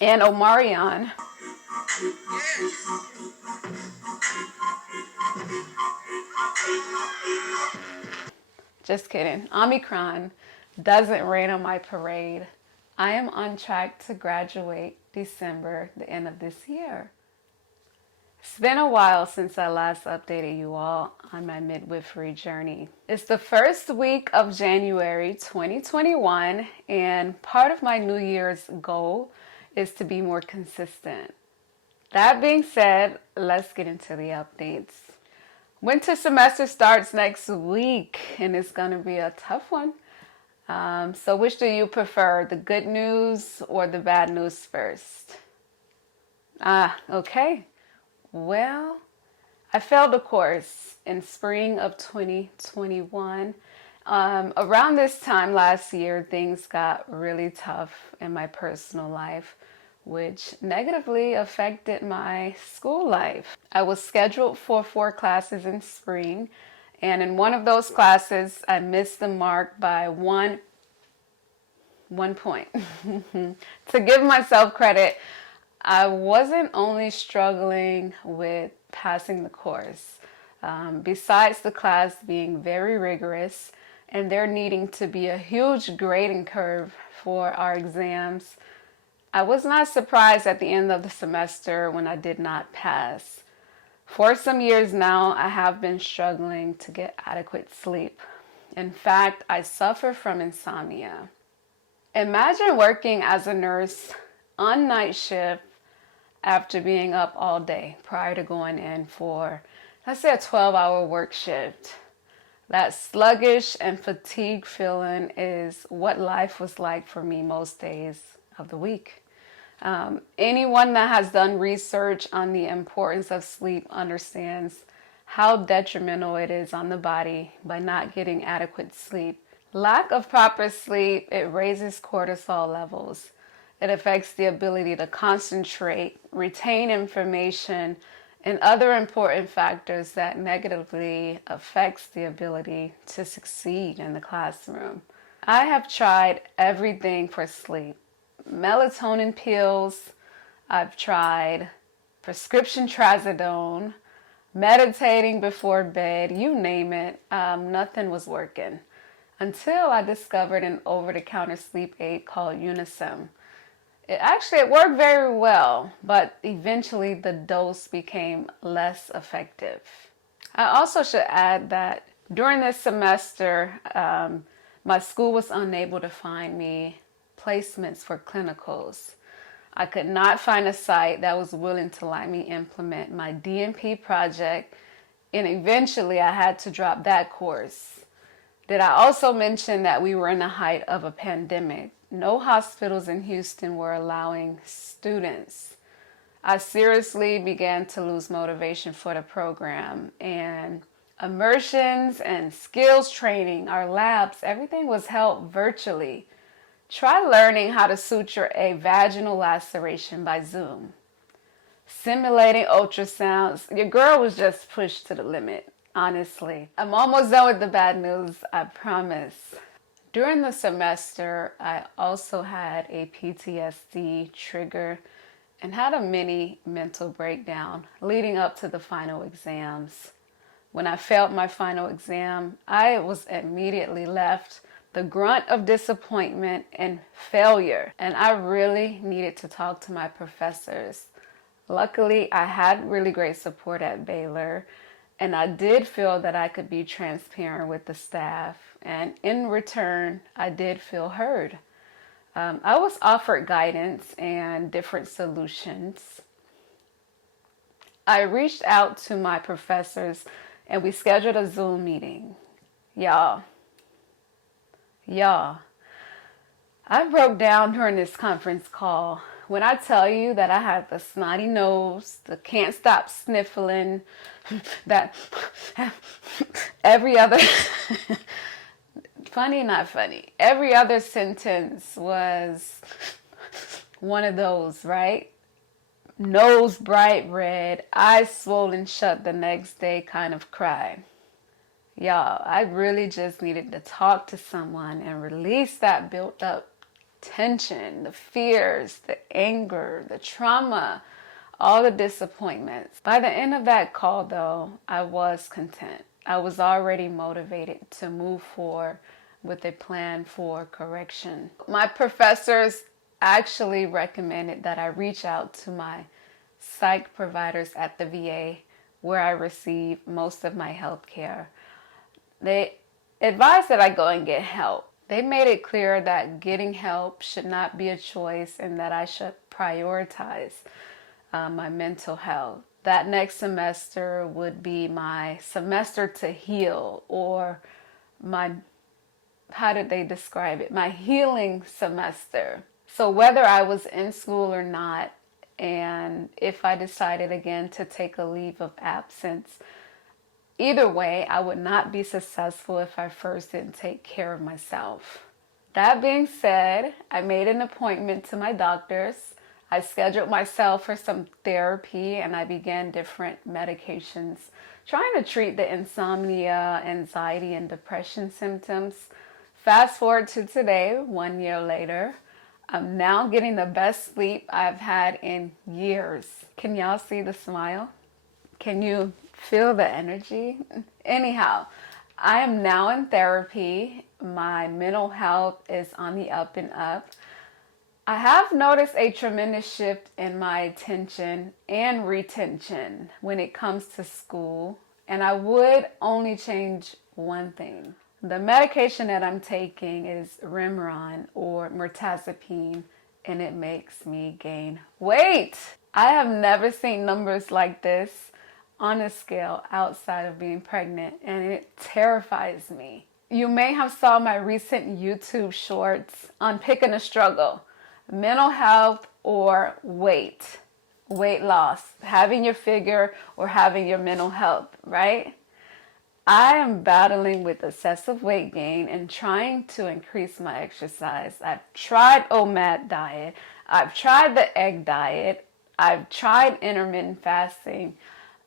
and Omarion. Just kidding. Omicron doesn't rain on my parade. I am on track to graduate December, the end of this year. It's been a while since I last updated you all on my midwifery journey. It's the first week of January 2021, and part of my New Year's goal is to be more consistent. That being said, let's get into the updates. Winter semester starts next week, and it's going to be a tough one. So which do you prefer, the good news or the bad news first? Okay. Well, I failed a course in spring of 2021. Around this time last year, things got really tough in my personal life, which negatively affected my school life. I was scheduled for 4 classes in spring, and in one of those classes, I missed the mark by one point. To give myself credit, I wasn't only struggling with passing the course. Besides the class being very rigorous and there needing to be a huge grading curve for our exams, I was not surprised at the end of the semester when I did not pass. For some years now, I have been struggling to get adequate sleep. In fact, I suffer from insomnia. Imagine working as a nurse on night shift after being up all day prior to going in for, let's say, a 12-hour work shift. That sluggish and fatigued feeling is what life was like for me most days of the week. Anyone that has done research on the importance of sleep understands how detrimental it is on the body by not getting adequate sleep. Lack of proper sleep, it raises cortisol levels. It affects the ability to concentrate, retain information, and other important factors that negatively affects the ability to succeed in the classroom. I have tried everything for sleep. Melatonin pills, I've tried prescription trazodone, meditating before bed, you name it, nothing was working. Until I discovered an over-the-counter sleep aid called Unisem. It worked very well, but eventually the dose became less effective. I also should add that during this semester, my school was unable to find me placements for clinicals. I could not find a site that was willing to let me implement my DNP project, and eventually I had to drop that course. Did I also mention that we were in the height of a pandemic? No hospitals in Houston were allowing students. I seriously began to lose motivation for the program, and immersions and skills training, our labs, everything was held virtually. Try learning how to suture a vaginal laceration by Zoom. Simulating ultrasounds, your girl was just pushed to the limit, honestly. I'm almost done with the bad news, I promise. During the semester, I also had a PTSD trigger and had a mini mental breakdown leading up to the final exams. When I failed my final exam, I was immediately left the grunt of disappointment and failure, and I really needed to talk to my professors. Luckily, I had really great support at Baylor, and I did feel that I could be transparent with the staff, and in return, I did feel heard. I was offered guidance and different solutions. I reached out to my professors, and we scheduled a Zoom meeting. Y'all, I broke down during this conference call. When I tell you that I had the snotty nose, the can't stop sniffling, that every other, funny, not funny, every other sentence was one of those, right? Nose bright red, eyes swollen shut the next day kind of cry. Y'all, I really just needed to talk to someone and release that built up tension, the fears, the anger, the trauma, all the disappointments. By the end of that call, though, I was content. I was already motivated to move forward with a plan for correction. My professors actually recommended that I reach out to my psych providers at the VA, where I receive most of my health care. They advised that I go and get help. They made it clear that getting help should not be a choice and that I should prioritize my mental health. That next semester would be my semester to heal, or my, how did they describe it? My healing semester. So whether I was in school or not, and if I decided again to take a leave of absence, either way, I would not be successful if I first didn't take care of myself. That being said, I made an appointment to my doctors. I scheduled myself for some therapy, and I began different medications, trying to treat the insomnia, anxiety, and depression symptoms. Fast forward to today, 1 year later, I'm now getting the best sleep I've had in years. Can y'all see the smile? Can you feel the energy? Anyhow, I am now in therapy. My mental health is on the up and up. I have noticed a tremendous shift in my attention and retention when it comes to school, and I would only change one thing. The medication that I'm taking is Remeron or mirtazapine, and it makes me gain weight. I have never seen numbers like this on a scale outside of being pregnant, and it terrifies me. You may have saw my recent YouTube shorts on picking a struggle: mental health or weight loss, having your figure or having your mental health, right? I am battling with excessive weight gain and trying to increase my exercise. I've tried OMAD diet. I've tried the egg diet. I've tried intermittent fasting.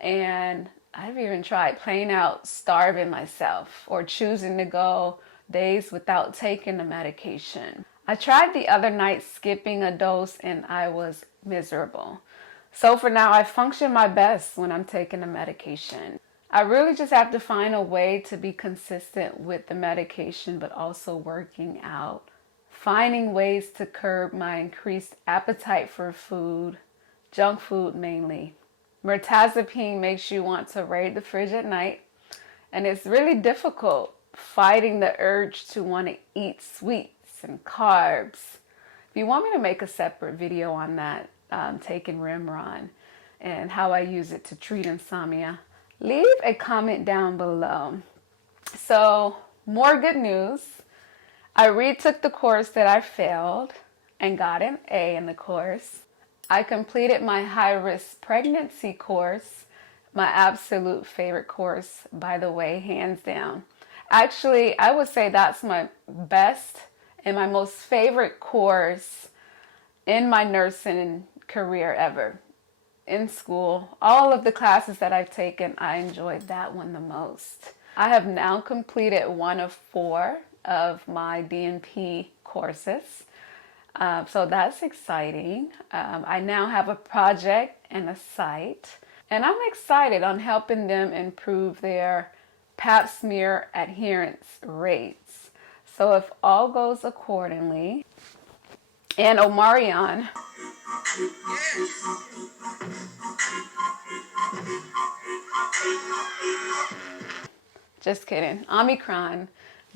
And I've even tried plain out starving myself or choosing to go days without taking the medication. I tried the other night skipping a dose and I was miserable. So for now, I function my best when I'm taking the medication. I really just have to find a way to be consistent with the medication, but also working out. Finding ways to curb my increased appetite for food, junk food mainly. Mirtazapine makes you want to raid the fridge at night, and it's really difficult fighting the urge to want to eat sweets and carbs. If you want me to make a separate video on that, taking Remeron and how I use it to treat insomnia, leave a comment down below. So, more good news. I retook the course that I failed and got an A in the course. I completed my high-risk pregnancy course, my absolute favorite course, by the way, hands down. Actually, I would say that's my best and my most favorite course in my nursing career ever. In school, all of the classes that I've taken, I enjoyed that one the most. I have now completed one of 4 of my DNP courses. So that's exciting. I now have a project and a site, and I'm excited on helping them improve their pap smear adherence rates. So if all goes accordingly, and Omarion, just kidding, Omicron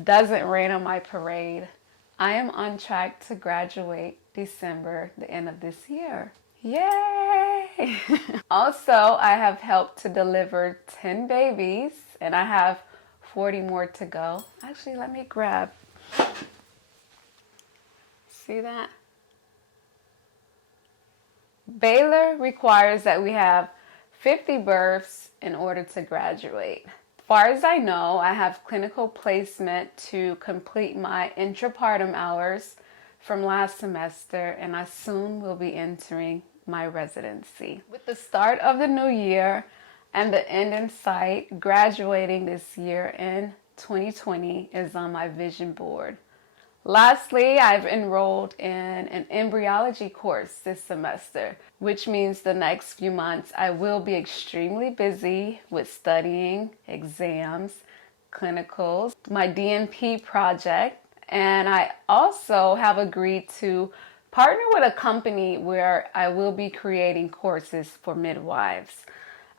doesn't rain on my parade, I am on track to graduate December, the end of this year. Yay! Also, I have helped to deliver 10 babies, and I have 40 more to go. Actually, let me grab. See that? Baylor requires that we have 50 births in order to graduate. As far as I know, I have clinical placement to complete my intrapartum hours from last semester, and I soon will be entering my residency. With the start of the new year and the end in sight, graduating this year in 2020 is on my vision board. Lastly, I've enrolled in an embryology course this semester, which means the next few months I will be extremely busy with studying, exams, clinicals, my DNP project, and I also have agreed to partner with a company where I will be creating courses for midwives.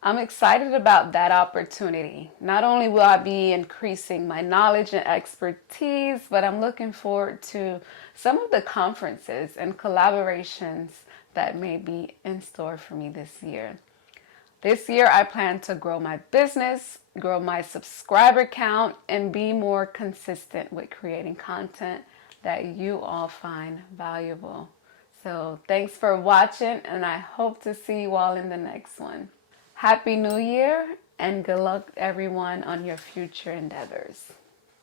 I'm excited about that opportunity. Not only will I be increasing my knowledge and expertise, but I'm looking forward to some of the conferences and collaborations that may be in store for me this year. This year, I plan to grow my business, grow my subscriber count, and be more consistent with creating content that you all find valuable. So thanks for watching, and I hope to see you all in the next one. Happy New Year and good luck everyone on your future endeavors.